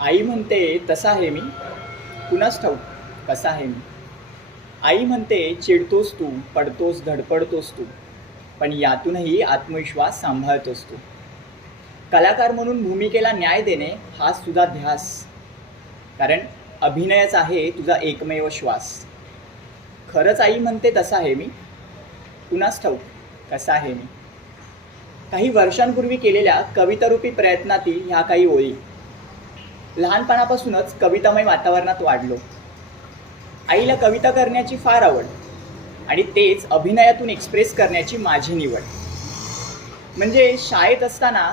आई म्हणते तसा आहे मी. कुणास ठाऊक? कसा आहे मी. आई म्हणते चिडतोस तू पडतोस धडपडतोस तू पण यातूनही आत्मविश्वास सांभाळतोस तू. कलाकार म्हणून भूमिकेला न्याय देणे हा सुद्धा ध्यास. कारण अभिनयच आहे तुझा एकमेव श्वास. खरंच आई म्हणते तसा आहे मी. कुणास ठाऊक? कसा आहे मी. काही वर्षांपूर्वी केलेल्या कवितारूपी प्रयत्नातील ह्या काही ओळी. लहानपणापासूनच कवितामय वातावरणात वाढलो. आईला कविता करण्याची फार आवड आणि तेच अभिनयातून एक्सप्रेस करण्याची माझी निवड. म्हणजे शाळेत असताना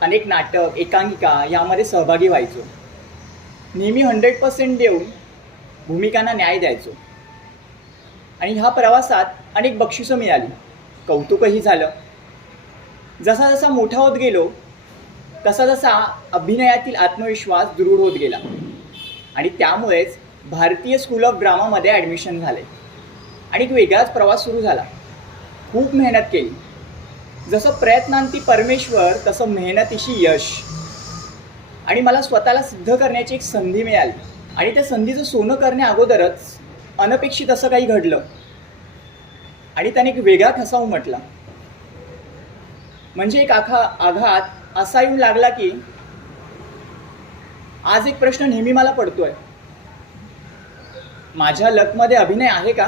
अनेक नाटक एकांकिका यामध्ये सहभागी व्हायचो. नेहमी हंड्रेड पर्सेंट देऊन भूमिकांना न्याय द्यायचो. आणि ह्या प्रवासात अनेक बक्षिसं मिळाली. कौतुकही झालं. जसा जसा मोठा होत गेलो तसा जसा अभिनयातील आत्मविश्वास दृढ होत गेला. आणि त्यामुळेच भारतीय स्कूल ऑफ ड्रामामध्ये ॲडमिशन झाले. आणि एक वेगळाच प्रवास सुरू झाला. खूप मेहनत केली. जसं प्रयत्नांती परमेश्वर तसं मेहनतीशी यश. आणि मला स्वतःला सिद्ध करण्याची एक संधी मिळाली. आणि त्या संधीचं सोनं करण्या अगोदरच अनपेक्षित असं काही घडलं. आणि त्याने एक वेगळा ठसा उमटला म्हणजे एक आखा आघात असा येऊन लागला की आज एक प्रश्न नेहमी मला पडतोय. माझ्या लकमध्ये अभिनय आहे का?